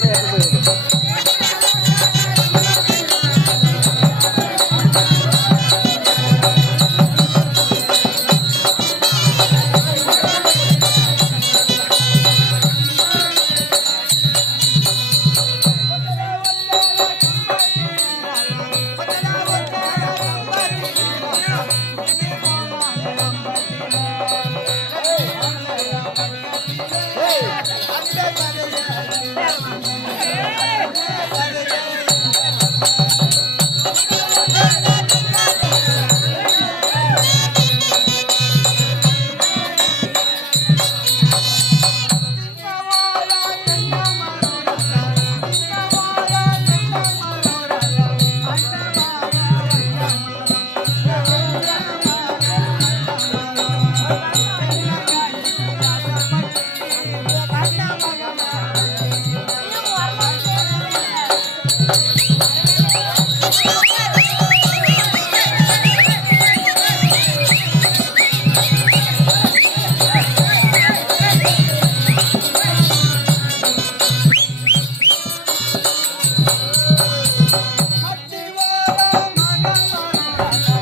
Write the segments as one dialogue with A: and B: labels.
A: இல்லை, எடுத்து போய் எடுத்து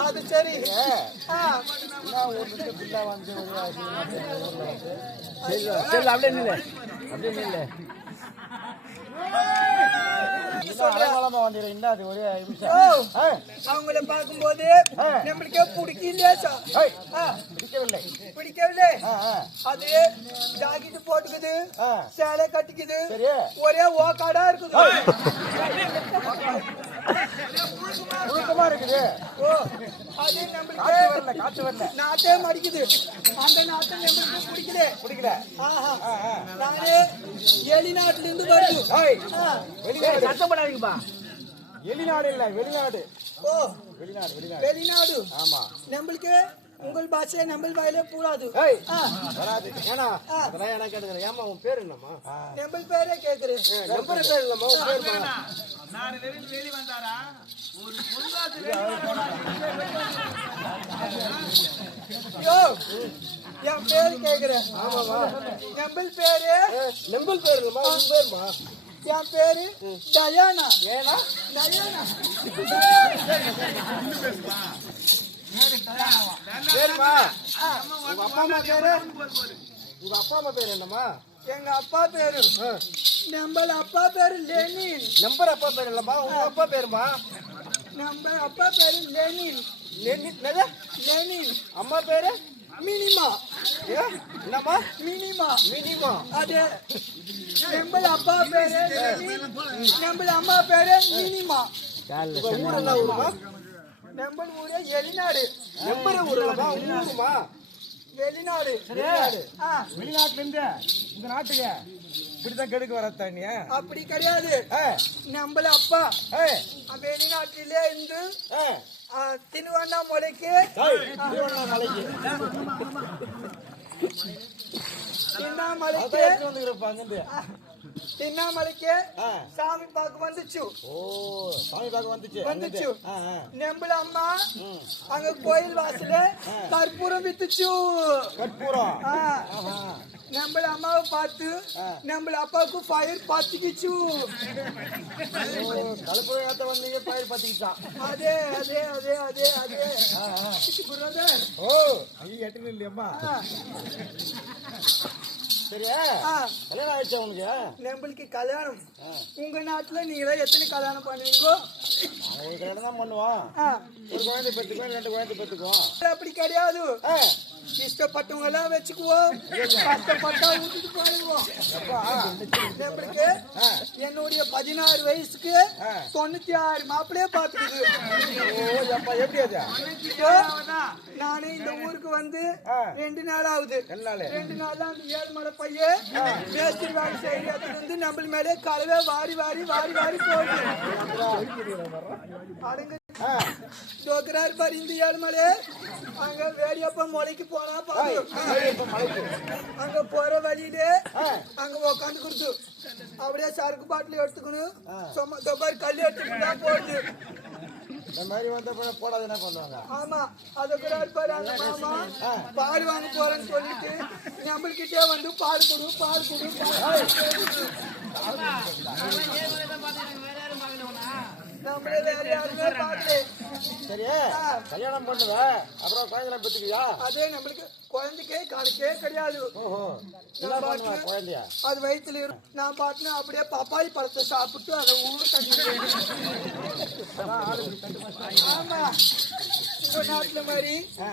B: அது சரி
A: அப்படியே நில்லு. அப்படியே நில்லு.
B: அவங்கள பார்க்கும்போது நம்மளுக்கே பிடிக்கலையே
A: பிடிக்கவில்லை.
B: அது ஜாக்கெட் போட்டுக்குது. சேலை கட்டிக்குது. ஒரே ஓக்காடா இருக்குது.
A: இருக்குது
B: ஓ, அது
A: வரல வரல
B: மடிக்குது அந்த நாட்டை நம்மளுக்கு பிடிக்கல
A: பிடிக்கல
B: ஆஹா நானே வெளிநாட்டுல இருந்து வருது
A: வெளிநாடு
C: சத்தம் போடாதீங்கப்பா
A: வெளிநாடு இல்ல வெளிநாடு
B: ஓ
A: வெளிநாடு வெளிநாடு
B: வெளிநாடு
A: ஆமா
B: நம்மளுக்கு உங்கள் பாஷை நம்ம வாயிலே கூடாது
A: வராது ஏனா அதெல்லாம் எனக்கு கேட்டுக்கிறேன் ஏமா உன் பேர் என்னம்மா
B: நம்ம பேரே கேக்குறேன்
A: நம்பர் பேர் இல்லம்மா உன் பேருமா
B: யோ என் பேரு கேக்குறேன். நம்ம பேரு?
A: நம்பல் பேர் இல்லம்மா உன் பேருமா?
B: என் பேரு டயானா.
A: ஏனா?
B: டயானா.
A: பேருமா? உங்க அப்பா அம்மா பேரு? உங்க அப்பா அம்மா பேர் என்னம்மா?
B: எங்க அப்பா பேரு. நம்ம அப்பா பேரு லெனின்.
A: நம்பர் அப்பா பேர் இல்லம்மா உங்க அப்பா பேருமா நம்ம அப்பா பேரு லெனின்.
B: லெனின்?
A: லெனின்.
B: அம்மா பேரு?
A: மினிமா.
B: ஏ, என்னம்மா?
A: மினிமா.
B: மினிமா.
A: அது நம்ம அப்பா பேரு லெனின். நம்ம அம்மா பேரு மினிமா.
B: உங்க ஊர் என்ன ஊருமா?
A: நம்ம ஊரே எலிநாடு
B: எம்பர ஊருலமா ஊருமா?
A: வெளிநாடு.
B: வெளிநாட்டுல இருந்து இந்த நாட்டுக்கு இப்படிதான் கெடுக்க வர தண்ணியா?
A: அப்படி கிடையாது. நம்மள அப்பா வெளிநாட்டிலே இருந்து திருவண்ணாமலைக்கு திருவண்ணாமலைக்கு திருவண்ணாமலைக்கு
B: ஆ.
A: சாமி பார்க்க வந்துச்சு.
B: ஓ சாமி பார்க்க வந்துச்சு.
A: வந்துச்சு.
B: ஆ, ஆ.
A: நம்பள அம்மா அங்க கோயில் வாசல கற்பூரம் வித்துச்சு.
B: கற்பூரம்?
A: ஆ,
B: ஆஹா.
A: நம்மள அம்மாவை பார்த்து நம்மள அப்பாவுக்கு ஃபயர்
B: கற்பூரம் ஏத்த வந்தீங்க பயிர் பத்திக்கிட்டான்
A: அதே அதே அதே அதே அதே.
B: ஓ அங்க எட்டுன்னு இல்லையம்மா? சரியா? கல்யாணம் ஆயிடுச்சா உனக்கு?
A: நம்மளுக்கு கல்யாணம். உங்க நாட்டுல நீங்களே எத்தனை கல்யாணம் பண்ணுவீங்கோ?
B: நாங்க ஒரு கல்யாணம் தான் பண்ணுவோம். ஒரு குழந்தை பெற்றுக்குவோம் ரெண்டு குழந்தை பெற்றுக்குவோம்.
A: அப்படி கிடையாது. இஷ்டப்பட்டவங்க எல்லாம் வச்சுக்குவோம். கஷ்டப்பட்டா விட்டுட்டு போயிடுவோம். நம்மளுக்கு என்னுடைய பதினாறு வயசுக்கு தொண்ணூத்தி ஆறு மாப்பிளையே பாத்துக்குது
B: எப்படி அது?
A: நானே இந்த ஊருக்கு வந்து ரெண்டு நாள் ஆகுது
B: ரெண்டு நாள்
A: அந்த ஏழு மலை பையன் வேஸ்டி வேலை செய்யறதுக்கு வந்து நம்ம மேலே கலவை வாரி வாரி வாரி வாரி போகுது அடங்கு. பாரு இந்த ஏழு மலை அங்க வேடியப்ப முளைக்கு போனா பாரு.
B: மலைக்கு.
A: அங்க போற வழியிலே அங்க உக்காந்து கொடுத்து. அப்படியே சரக்கு பாட்டில் எடுத்துக்கணும். சும்மா தொப்பாரு கல் எடுத்துக்கிட்டு தான் போகுது
B: இந்த மாதிரி வந்த பிறகு போடாத என்ன பண்ணுவாங்க?
A: ஆமா அதுக்கு பாரு அந்த மாமா பாடு வாங்க போறேன்னு சொல்லிட்டு நம்மள்கிட்டே வந்து பாடு கொடு பாடு கொடு பாடு கொடு. நம்மளே வேற யாருமே பார்த்து.
B: சரி கல்யாணம் பண்ணுவ? அப்புறம் குழந்தை பெற்றுக்கியா
A: அதே நம்மளுக்கு குழந்தைக்கே கணக்கே கிடையாது.
B: குழந்தைய?
A: அது வயிற்றுல இரு. நான் பாட்டுன்னு அப்படியே பப்பாளி பழத்தை சாப்பிட்டு அதை ஊர் கட்டிடுவேன் ஆமா. இப்ப நாட்டுல மாதிரி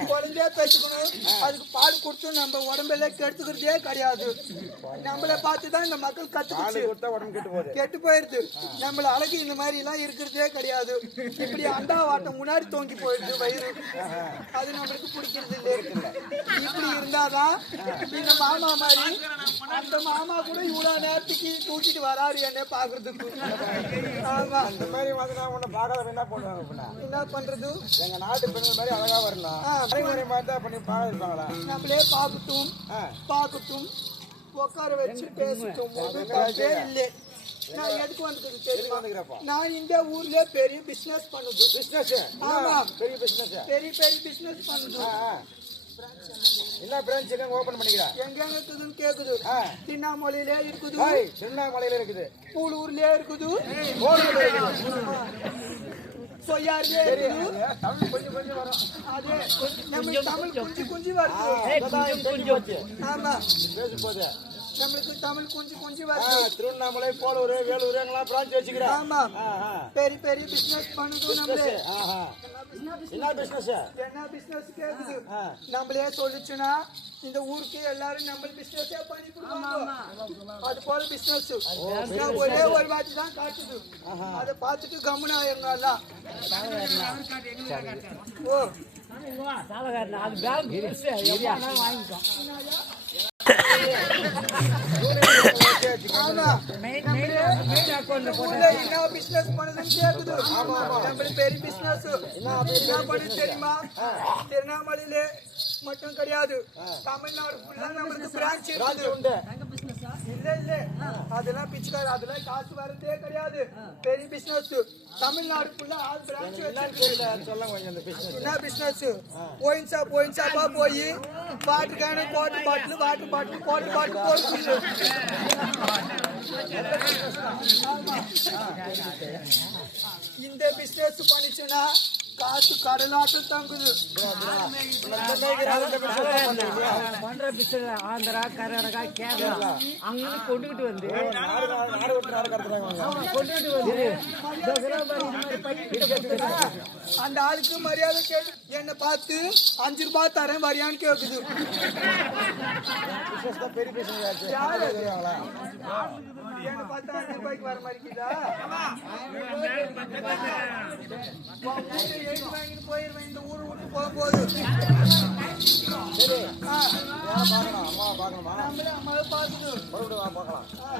A: குழந்தையா பேசிக்கணும். அதுக்கு பால் கொடுத்து நம்ம உடம்பெல்லாம் கெடுத்துக்கிறதே கிடையாது. நம்மளை பார்த்து தான் இந்த மக்கள்
B: உடம்பு கெட்டு
A: போயிருது. நம்மள அழகு இந்த மாதிரி எல்லாம் இருக்கிறதே கிடையாது. இப்படி அண்டா வாட்டம் முன்னாடி தோங்கி போயிடுது வயிறு. அது நம்மளுக்கு பிடிக்கிறது இல்லை. இப்படி இருந்தாதான் இந்த மாமா மாதிரி அந்த மாமா கூட இவ்வளவு நேரத்துக்கு தூக்கிட்டு வராரு என்ன பாக்குறதுக்கு ஆமா.
B: இந்த மாதிரி வந்து நான் உன்னை பார்க்காத என்ன பண்ணுவாங்க
A: என்ன பண்றது?
B: எங்க நாட்டு பெண்கள் மாதிரி அழகா மாதிரி தான் பண்ணி இருப்பாங்களா?
A: நம்மளே பார்க்கட்டும். பார்க்கட்டும் உட்கார வச்சு பேசட்டும். இல்லை. நான் எதுக்கு வந்தது தெரியுமா? நான் இந்த ஊர்ல பெரிய பிசினஸ் பண்ணுது.
B: பிசினஸ்
A: ஆமா.
B: பெரிய பிசினஸ்
A: பெரிய பெரிய பிசினஸ் பண்ணுது.
B: என்ன பிரான்ச் எங்க ஓபன் பண்ணிக்கிறேன்
A: எங்க இருக்குதுன்னு கேக்குது. திருவண்ணாமலையிலே இருக்குது.
B: திருவண்ணாமலையில இருக்குது.
A: பூலூர்லயே இருக்குது.
B: இருக்குது தமிழ் கொஞ்சம் கொஞ்சம் வரும்.
A: அதே நம்ம தமிழ் குஞ்சு குஞ்சு வருது ஆமா
B: பேசும் போது.
A: நம்மளுக்கு தமிழ் குஞ்சு குஞ்சு
B: ஆ,
A: வருது
B: திருவண்ணாமலை போலூர் வேலூர் எங்கெல்லாம் பிரான்ச் வச்சுக்கிறேன்.
A: ஆமா. பெரிய பெரிய பிசினஸ் பண்ணுது நம்மளே.
B: என்ன பிசினஸ்
A: என்ன பிசினஸ் கேக்குது. நம்மளே சொல்லிச்சுன்னா இந்த ஊருக்கு எல்லாரும் நம்ம பிசினஸே பண்ணி கொடுப்பாங்க. அது போல பிசினஸ் ஒரே ஒரு வாட்டி தான் காட்டுது. அதை பார்த்துட்டு கம்முனா எல்லாம். ஓ. ஆமா நம்மளே இந்த திருவண்ணாமலையில மட்டும் கிடையாது தமிழ்நாடு பிரான்ச்
B: உண்டு
A: இல்ல இல்ல. அதெல்லாம் பிச்சுக்காரு அதெல்லாம் காசு வரதே கிடையாது. பெரிய பிசினஸ் தமிழ்நாடு ஃபுல்லா ஆள் பிரான்ச் என்ன பிசினஸ் ஒயின் ஷாப்பா போய். வாட்டருக்கான கோட்டு பாட்டில் வாட்டர் பாட்டில் கோட்டு பாட்டில் போடுறது இந்த பிசினஸ் பண்ணிச்சுன்னா காசு கடலாட்டம் தங்குது.
C: பண்ற பிசினஸ் ஆந்திரா கர்நாடகா கேரளா அங்க கொண்டுகிட்டு வந்து கொண்டுகிட்டு வந்து
A: அந்த ஆளுக்கு மரியாதை கேட்டு என்னை பார்த்து அஞ்சு ரூபாய் தரேன் வரியான்னு கேக்குது. யாரு இருக்குதா? உன் வீட்டை எழுதி வாங்கிட்டு போயிருவேன் இந்த ஊரை விட்டு போகும்போது ஆ, நம்மளே அம்மாவை பார்த்துட்டு ஆ.